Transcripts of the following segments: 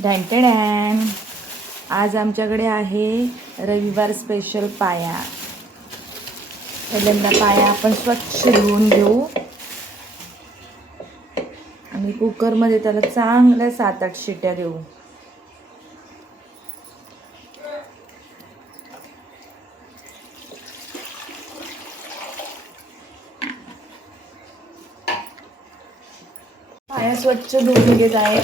Dan आज आमच्याकडे आहे रविवार स्पेशल पाया. पहिल्यांदा पाया आपण स्वच्छ धुवून घेऊ आणि कुकरमध्ये त्याला चांगल्या 7-8 शिट्या देऊ. पाया स्वच्छ धुवून घेत आहे.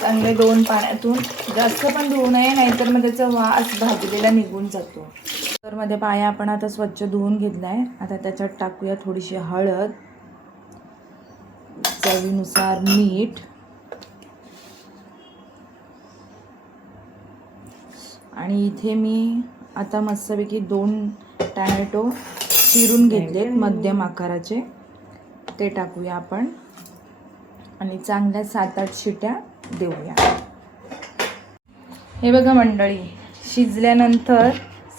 चांगले 2 पाण्यातून, जास्त पण धुवू नये नाहीतर मग त्याचा वास भाजलेला निघून जातो. कुकरमध्ये पाया आपण आता स्वच्छ धुवून घेतलाय. आता त्याच्यात टाकूया थोडीशी हळद, चवीनुसार मीठ आणि इथे मी आता मस्तपैकी 2 टॅमॅटो चिरून घेतलेत मध्यम आकाराचे, ते टाकूया आपण आणि चांगल्या 7-8 शिट्या देऊया. हे बघा मंडळी, शिजल्यानंतर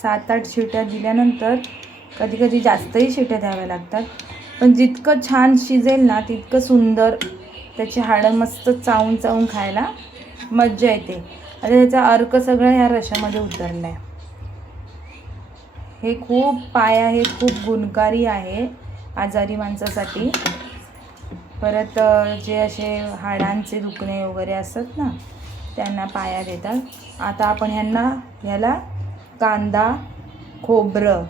7-8 शिट्या दिल्यानंतर कधी कधी जास्तही शिट्या द्याव्या लागतात, पण जितकं छान शिजेल ना तितकं सुंदर त्याची हाडं मस्त चावून चावून खायला मज्जा येते. आता त्याचा अर्क सगळं ह्या रशामध्ये उतरला आहे. हे खूप पाया हे खूप गुणकारी आहे आजारी माणसासाठी. परत जे असे हाडांचे दुखणे वगैरे असतात ना त्यांना पाया देतात. आता आपण ह्याला कांदा, खोबरं,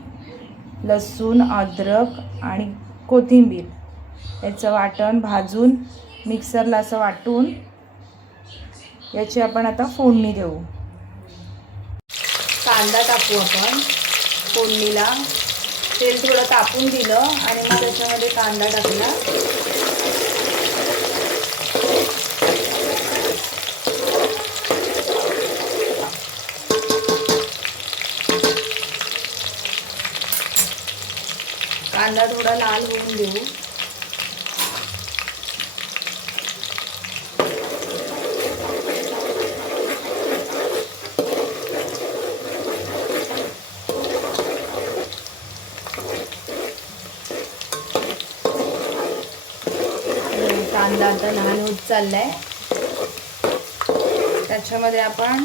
लसूण, अद्रक आणि कोथिंबीर याचं वाटण भाजून मिक्सरला असं वाटून याची आपण आता फोडणी देऊ. कांदा टाकू आपण फोडणीला. तेल थोडं तापून दिलं आणि मग त्याच्यामध्ये कांदा टाकला. कांदा थोडा लाल होऊन देऊ. कांदा आता लहान होत चाललाय. त्याच्यामध्ये आपण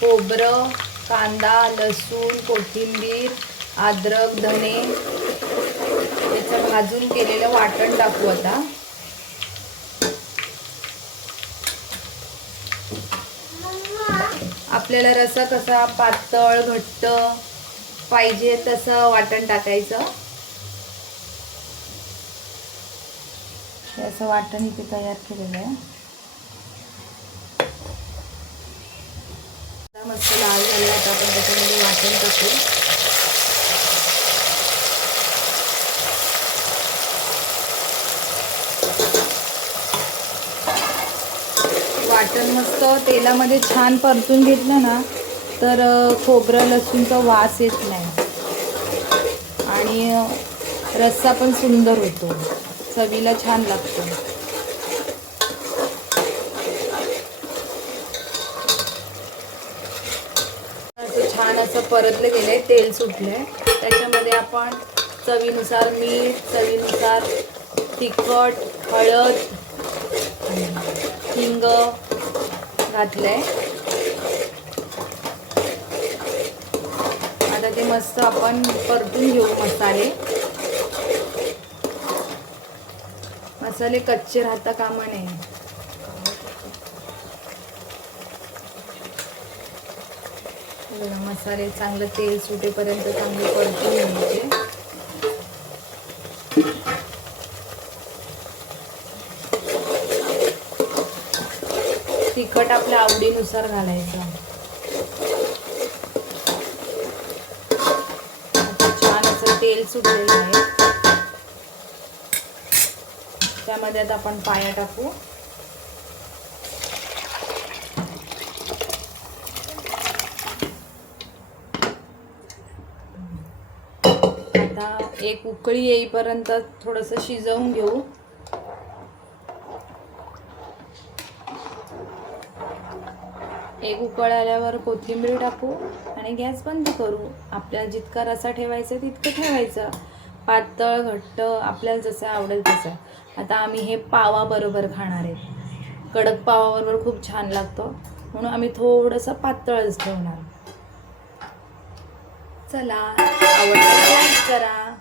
खोबरं, कांदा, लसूण, कोथिंबीर, अद्रक, धने याचं भाजून केलेलं वाटण टाकू. आता आपल्याला रस्सा कसा पातळ घट्ट पाहिजे तसं वाटण टाकायचं. असं वाटण इथे तयार केलेलं आहे. मस्त लाल झालं. आता आपण त्याच्यामध्ये वाटण टाकू. वाटण मस्त तेलामध्ये छान परतून घेतलं ना तर खोबरं लसूणचा वास येत नाही आणि रस्सा पण सुंदर होतो, चवीला छान लागतो. छान असं परतलं गेलंय, तेल सुटलंय. त्याच्यामध्ये आपण चवीनुसार मीठ, चवीनुसार तिखट, हळद, हिंग घातलंय. आता ते मस्त आपण परतून घेऊ. मसाले कच्चे राहता कामा नये. मसाले चांगलं तेल सुटेपर्यंत चांगले परतून घ्यायचे. तिखट आपल्या आवडीनुसार घालायचं. आता छान असं तेल सुटलेलं आहे. त्यामध्ये आता आपण पाया टाकू. आता एक उकळी येईपर्यंत थोडंसं शिजवून घेऊ. एक उकळ आल्यावर कोथिंबीर टाकू आणि गॅस बंद करू. आपल्याला जितका रसा ठेवायचा तितकं ठेवायचं. पातळ घट्ट आपल्याला जसं आवडेल तसं. आता आम्ही हे पावा बरोबर खाणार आहे. कडक पावाबरोबर खूप छान लागतो, म्हणून आम्ही थोडंसं पातळच ठेवणार. चला, आवडलं लाईक करा.